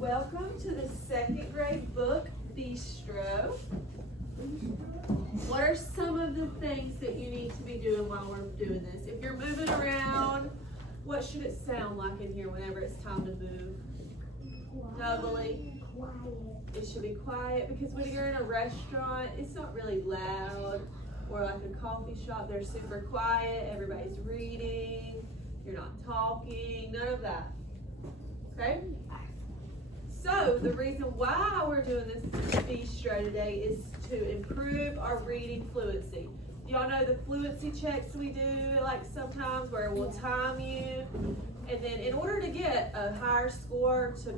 Welcome to the second grade book bistro. What are some of the things that you need to be doing while we're doing this? If you're moving around, what should it sound like in here whenever it's time to move? Doubly. It should be quiet because when you're in a restaurant, it's not really loud. Or like a coffee shop, they're super quiet. Everybody's reading. You're not talking. None of that. Okay? So the reason why we're doing this bistro today is to improve our reading fluency. Y'all know the fluency checks we do like sometimes where we'll time you, and then in order to get a higher score to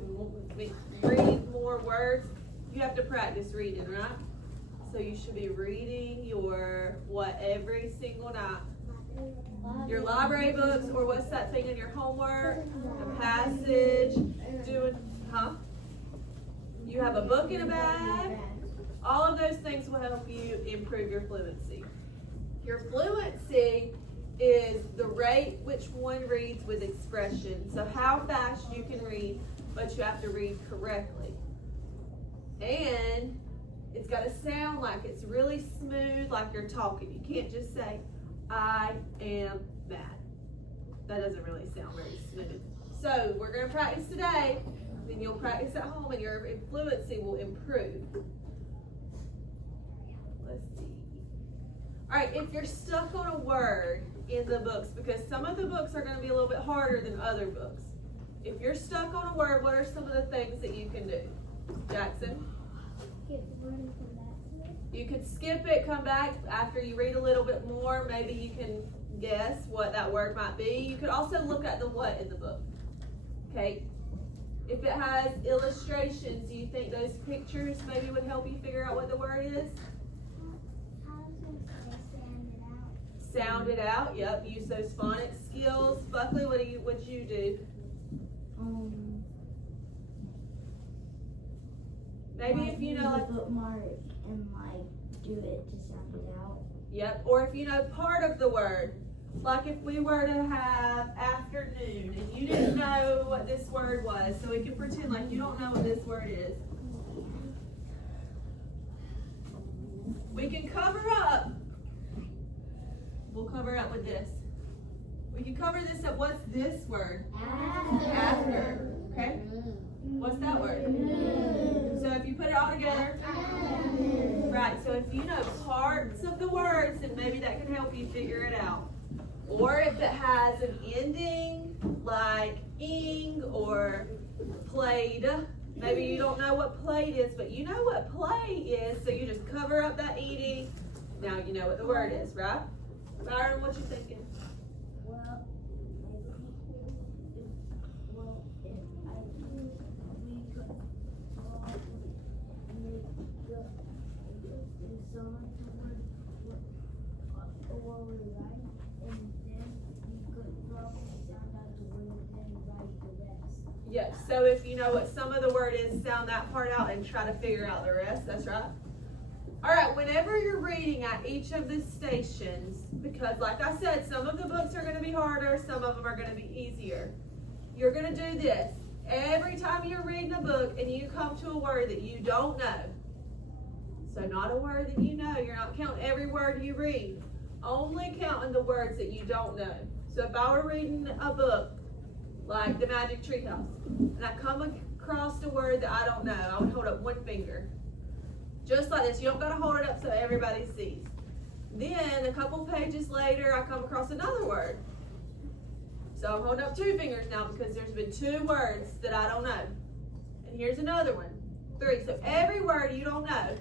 read more words, you have to practice reading, right? So you should be reading your every single night. Your library books, or what's that thing in your homework? A passage, You have a book in a bag. All of those things will help you improve your fluency. Your fluency is the rate which one reads with expression. So how fast you can read, but you have to read correctly. And it's got to sound like it's really smooth, like you're talking. You can't just say, I am mad. That doesn't really sound very smooth. So we're going to practice today. Then you'll practice at home and your fluency will improve. Let's see. All right, if you're stuck on a word in the books, because some of the books are going to be a little bit harder than other books. If you're stuck on a word, what are some of the things that you can do? Jackson? Skip the word and come back to it. You could skip it, come back after you read a little bit more. Maybe you can guess what that word might be. You could also look at the what in the book. Okay. If it has illustrations, do you think those pictures maybe would help you figure out what the word is? How does it sound it out? Sound it out. Yep. Use those phonics skills. Buckley, what'd you do? Maybe if you know like bookmark and do it to sound it out. Yep. Or if you know part of the word. Like if we were to have afternoon and you didn't know what this word was, so we can pretend like you don't know what this word is. We can cover up. We'll cover up with this. We can cover this up. What's this word? After. Okay? What's that word? So if you put it all together. Right, so if you know parts of the words, then maybe that can help you figure it out. Or if it has an ending like ing or played, maybe you don't know what played is, but you know what play is, so you just cover up that ending. Now you know what the word is, right? Byron, what you thinking? Yes, so if you know what some of the word is, sound that part out and try to figure out the rest. That's right. All right, whenever you're reading at each of the stations, because like I said, some of the books are going to be harder, some of them are going to be easier. You're going to do this. Every time you're reading a book and you come to a word that you don't know, so not a word that you know, you're not counting every word you read, only counting the words that you don't know. So if I were reading a book, like The Magic Tree House, and I come across a word that I don't know, I would hold up one finger. Just like this. You don't got to hold it up so everybody sees. Then a couple pages later, I come across another word. So I'm holding up two fingers now because there's been two words that I don't know. And here's another one. 3. So every word you don't know,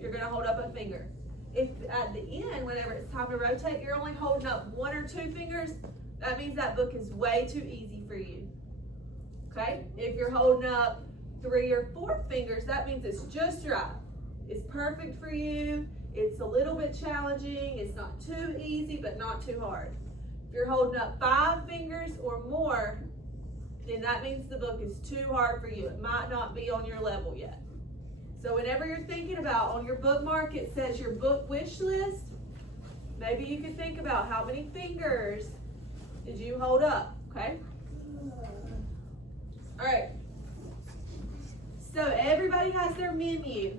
you're going to hold up a finger. If at the end, whenever it's time to rotate, you're only holding up 1 or 2 fingers, that means that book is way too easy for you. Okay? If you're holding up 3 or 4 fingers, that means it's just right. It's perfect for you. It's a little bit challenging. It's not too easy, but not too hard. If you're holding up 5 fingers or more, then that means the book is too hard for you. It might not be on your level yet. So whenever you're thinking about on your bookmark, it says your book wish list. Maybe you could think about how many fingers did you hold up, okay? All right. So everybody has their menu.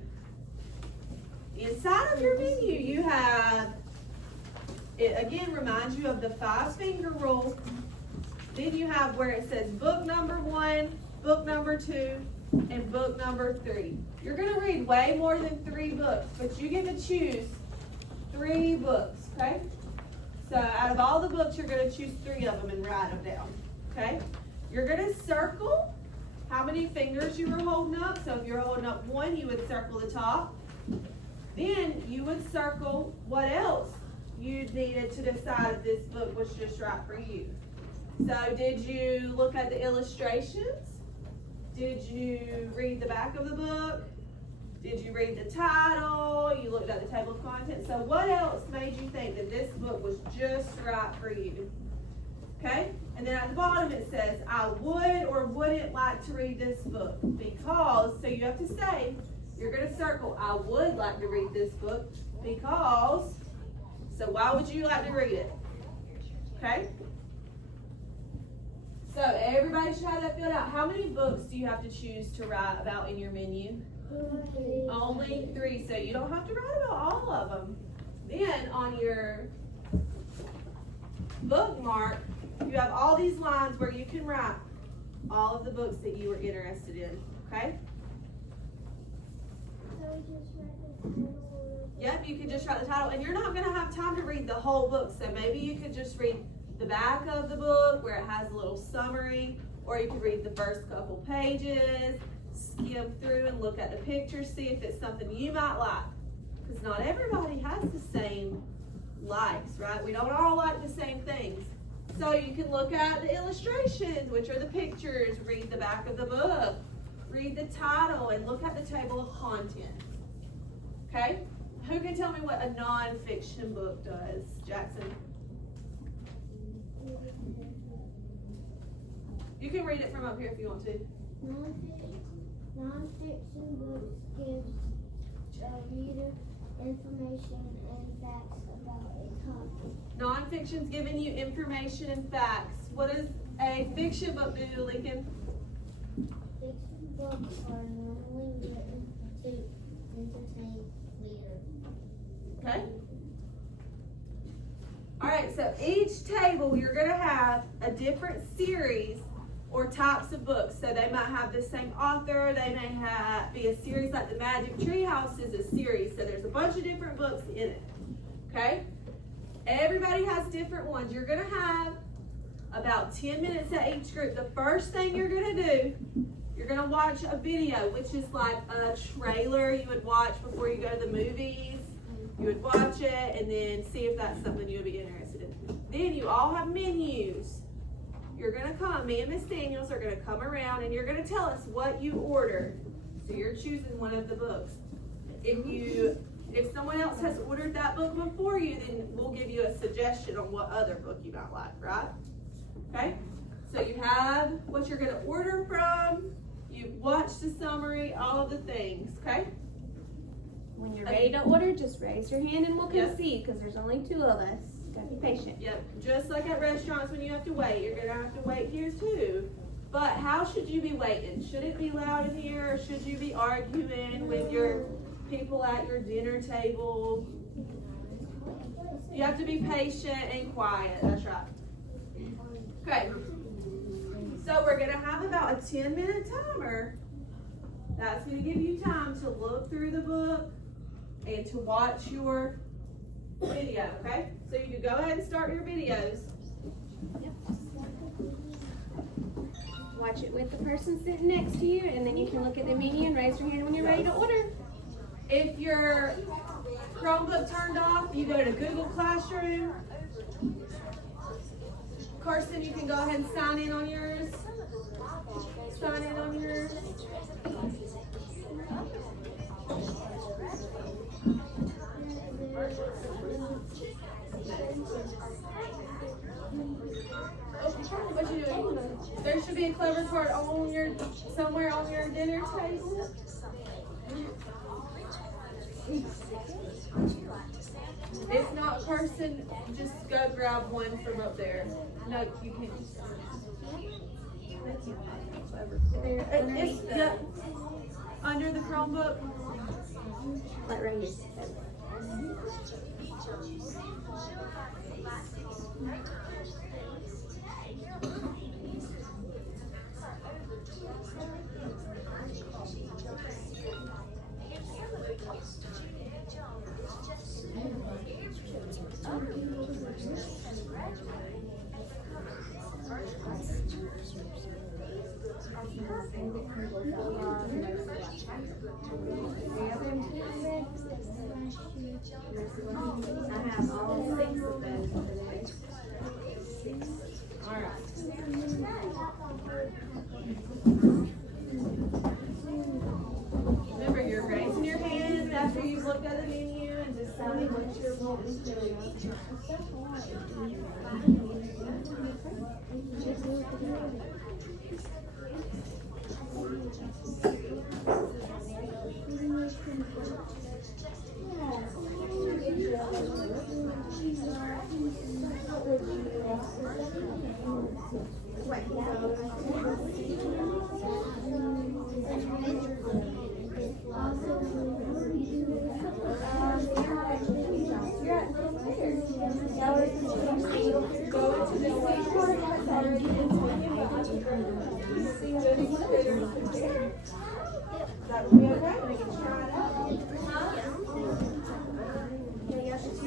Inside of your menu, you have, it again reminds you of the 5-finger rule. Then you have where it says book number 1, book number 2, and book number 3. You're going to read way more than 3 books, but you get to choose 3 books, okay? So out of all the books, you're going to choose 3 of them and write them down, okay? You're going to circle how many fingers you were holding up. So if you're holding up 1, you would circle the top. Then you would circle what else you needed to decide if this book was just right for you. So did you look at the illustrations? Did you read the back of the book? Did you read the title? You looked at the table of contents. So what else made you think that this book was just right for you? Okay? And then at the bottom it says, I would or wouldn't like to read this book because, so you have to say, you're going to circle, I would like to read this book because, so why would you like to read it? Okay? So everybody should have that filled out. How many books do you have to choose to write about in your menu? Only 3, so you don't have to write about all of them. Then on your bookmark, you have all these lines where you can write all of the books that you were interested in, okay? Yep, you can just write the title, and you're not going to have time to read the whole book, so maybe you could just read the back of the book where it has a little summary, or you could read the first couple pages, skim through and look at the pictures, see if it's something you might like, because not everybody has the same likes, right? We don't all like the same things. So you can look at the illustrations, which are the pictures, read the back of the book, read the title, and look at the table of contents. Okay? Who can tell me what a nonfiction book does? Jackson? You can read it from up here if you want to. Non-fiction books gives a reader information and facts about a topic. Nonfiction's giving you information and facts. What does a fiction book do, Lincoln? Fiction books are normally written to entertain readers. Okay. All right, so each table you're going to have a different series or types of books. So they might have the same author. They may be a series like the Magic Tree House is a series. So there's a bunch of different books in it. Okay? Everybody has different ones. You're going to have about 10 minutes at each group. The first thing you're going to do, you're going to watch a video, which is like a trailer you would watch before you go to the movies. You would watch it and then see if that's something you would be interested in. Then you all have menus. You're going to come, me and Miss Daniels are going to come around and you're going to tell us what you ordered. So you're choosing one of the books. If someone else has ordered that book before you, then we'll give you a suggestion on what other book you might like, right? Okay? So you have what you're going to order from. You watch the summary, all of the things, okay? When you're ready to order, just raise your hand and we'll come see, because there's only 2 of us. Gotta be patient. Yep, just like at restaurants when you have to wait, you're gonna have to wait here too. But how should you be waiting? Should it be loud in here, or should you be arguing with your people at your dinner table? You have to be patient and quiet, that's right. Okay, so we're gonna have about a 10-minute timer. That's gonna give you time to look through the book and to watch your video, okay? So you can go ahead and start your videos. Watch it with the person sitting next to you, and then you can look at the menu and raise your hand when you're ready to order. If your Chromebook turned off, you go to Google Classroom. Carson, you can go ahead and sign in on yours. Sign in on yours. What you doing? There should be a clever card on somewhere on your dinner table. If not, Carson, just go grab one from up there. No, you can't. It's, yeah. Under the Chromebook. Like right here. I have all 6 of those today. 6. All right. Remember, you're raising your hand after you've looked at the menu and deciding what you're wanting to do. That would be okay? We can try it out. Here is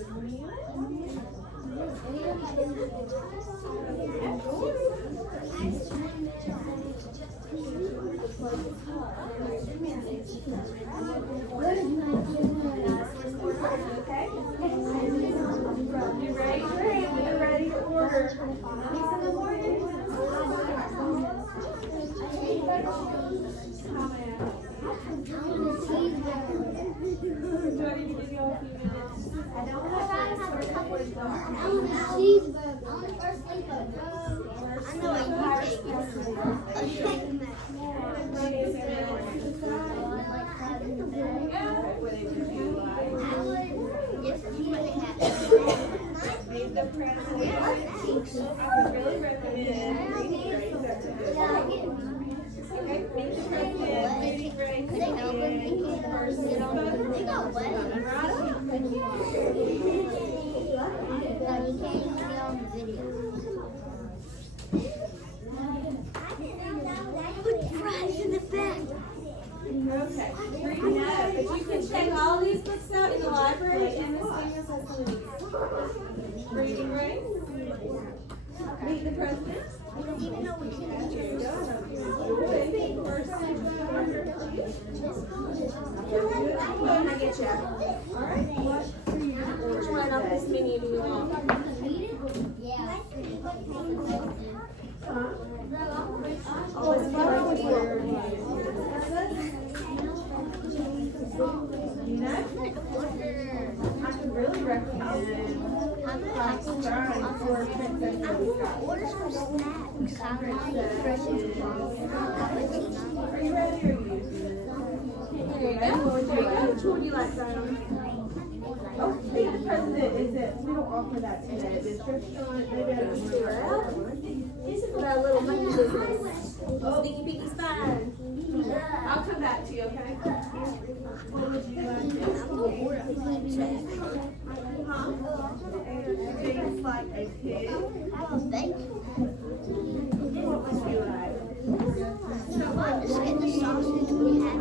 your meal. Okay? You ready? You're ready to order. Pizza in the morning? Do I need to give you all a few minutes? I don't Meet the president. I would really recommend reading grades. That's a good one. Okay, meet the president, reading grades, and person coming right Put fries in the back. Okay. But you can check all these books out in the library and Miss Daniels has some of these. Reading grades. Meet the president. I don't even know what When I get you. Which one of this menu do you want? Oh, it's right here. You know, I could really recommend for Princess Order some snacks. Are you ready or are you There you go. Which one do you like, Brian? Oh, hey, the president is it? We don't offer that today. It's just on maybe I just do it. This is about a little monkey business. Sneaky peeky spy. I'll come back to you, okay? What would you like? Huh? Things like a pig. What would you like? Just get the sausage we have.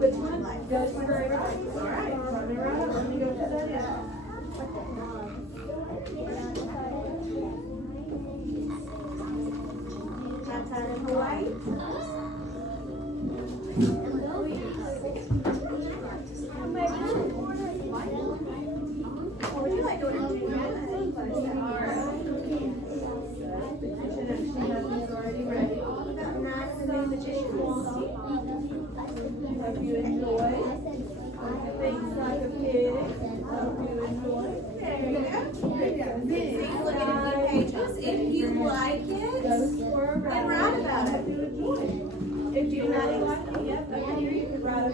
Which one? Those ones are right. All right, let me write it. Let me go put that in. That's out of Hawaii. What would you like to order? All right. She's already ready. Hope you enjoy. Things like a pig. Hope you enjoy. There you go. There you go. Look at page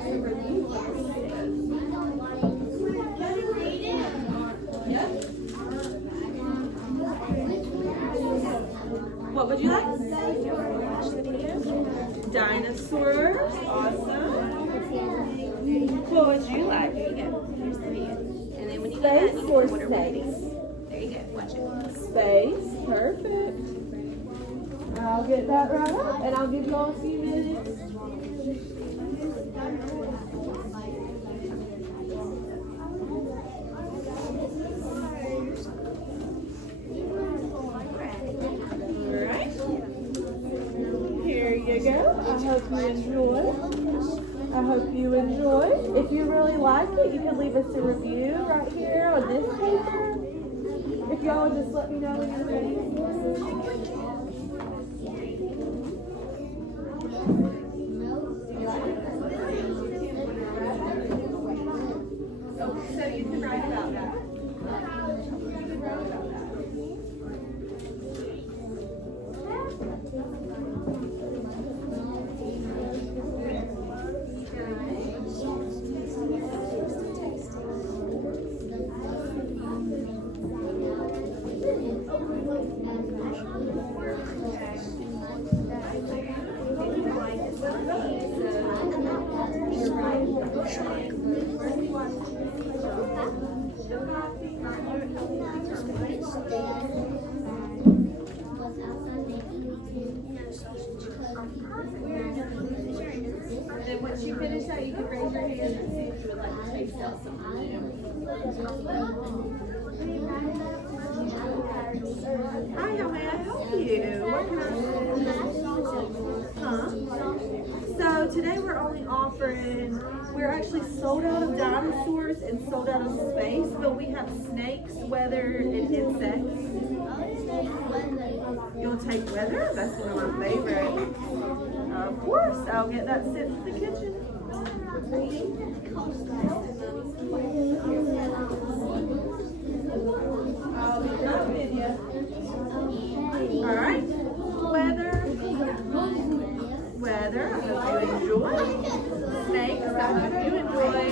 to review. Yes. What would you like? Dinosaurs. Awesome. What would you like? There you go. Here's the video. And then when you get Space done, you or can order one of these. space? There you go. Watch it. Space. Perfect. I'll get that right up, and I'll give you all a few minutes. Alright. Here you go. I hope you enjoy. I hope you enjoy. If you really like it, you can leave us a review right here on this paper. If y'all would just let me know when you're ready. So you can write about that. And once you finish that, you can raise your hand and see if you would like to taste out something new. Hi, how may I help you? What can I do? Huh? So today we're only offering, we're actually sold out of dinosaurs and sold out of space, but we have snakes, weather, and insects. You'll take weather? That's one of my favorites. Of course, I'll get that sent to the kitchen. I'll be right with you. All right. Weather. I hope you enjoy. Snakes. I hope you enjoy.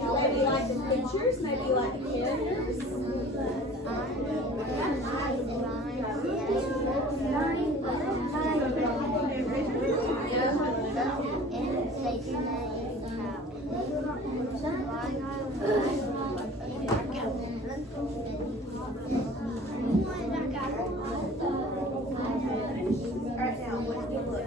All Maybe like the pictures, maybe like the characters. Alright, now what do you look?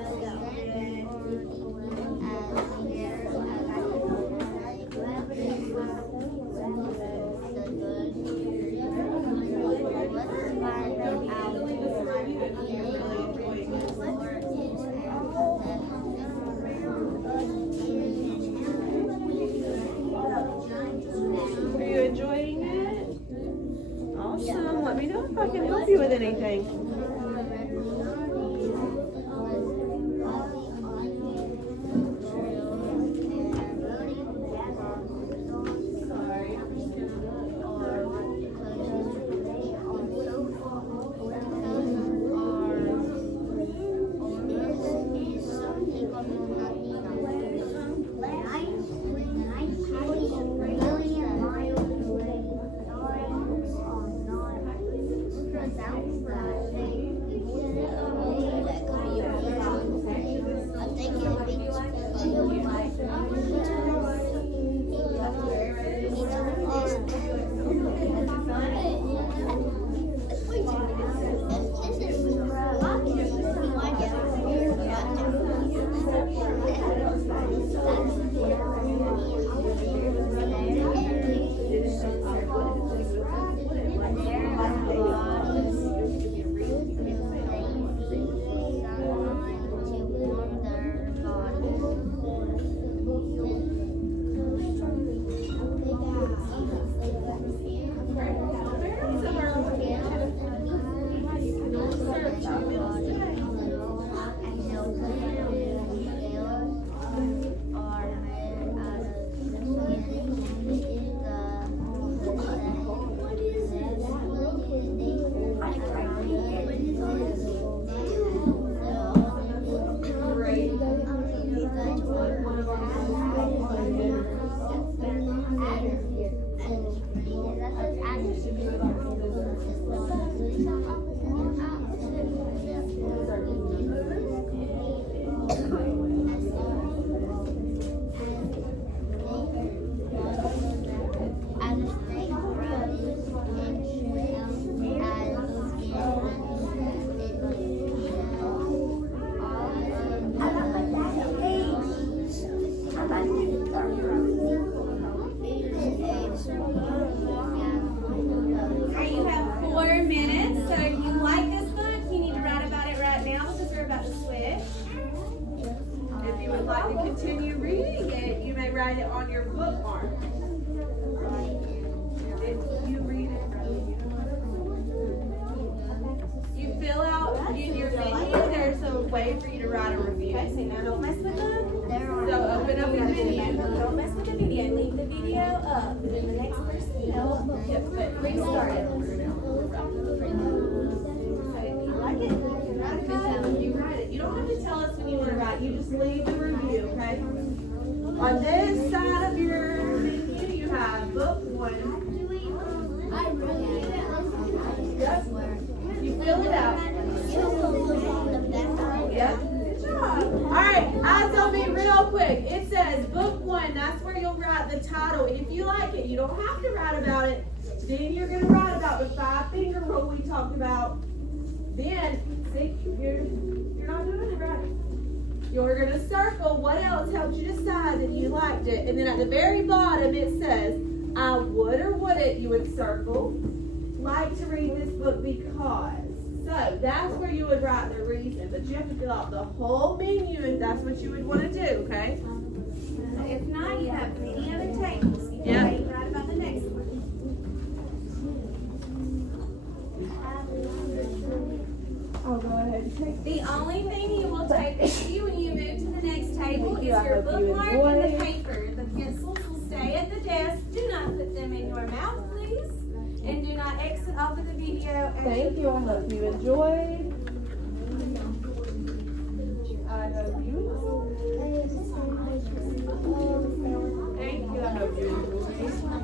Are you enjoying it? Awesome. Let me know if I can help you with anything. to continue reading it, you may write it on your bookmark. If you read it, you fill out in your menu, there's a way for you to write a review. Okay, so now don't mess with them. So open up your menu. Don't mess with the video. Leave the video up. And then the next person else, restart it. So if you like it, you can write about it. You write it. You don't have to tell us when you want to write. You just leave the review, okay? On this side of your menu, you have book 1. Yep. You fill it out. Yep. Good job. All right. Eyes on me real quick. It says book 1. That's where you'll write the title. And if you like it, you don't have to write about it. Then you're going to write about the 5-finger rule we talked about. Then, see, you're not doing it right. You're going to circle what else helped you decide that you liked it. And then at the very bottom it says, I would or wouldn't, you would circle, like to read this book because. So that's where you would write the reason. But you have to fill out the whole menu if that's what you would want to do, okay? If not, you have many other tables. You can Yeah. write about the next one. I'll go ahead and take The only thing you will take with you when you move to the next table is I your hope you bookmark enjoy and the it. paper. The pencils will stay at the desk. Do not put them in your mouth, please. And do not exit off of the video. Thank you. I hope you enjoyed. I hope you Thank you. I hope you enjoyed.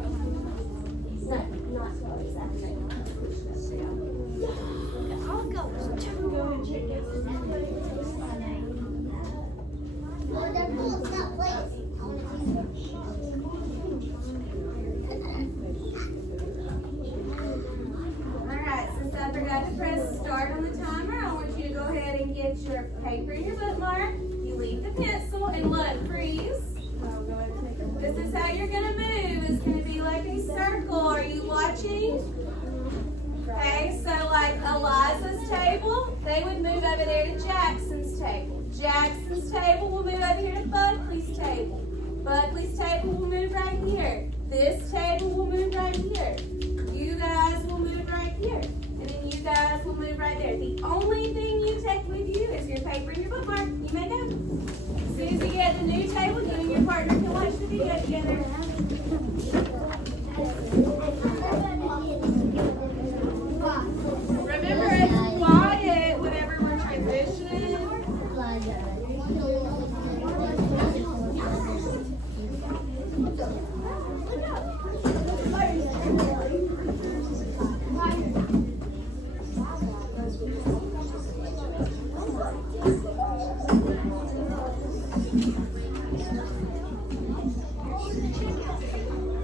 Alright, since I forgot to press start on the timer, I want you to go ahead and get your paper and your bookmark. You leave the pencil and look, freeze. This is how you're going to move. It's going to be like a circle. Are you watching? Okay, so like Eliza's table, they would move over there to Jackson's table. Jackson's table will move over here to Buckley's table. Buckley's table will move right here. This table will move right here. You guys will move right here. And then you guys will move right there. The only thing you take with you is your paper and your bookmark. You may go. As soon as you get the new table, you and your partner can watch the video together.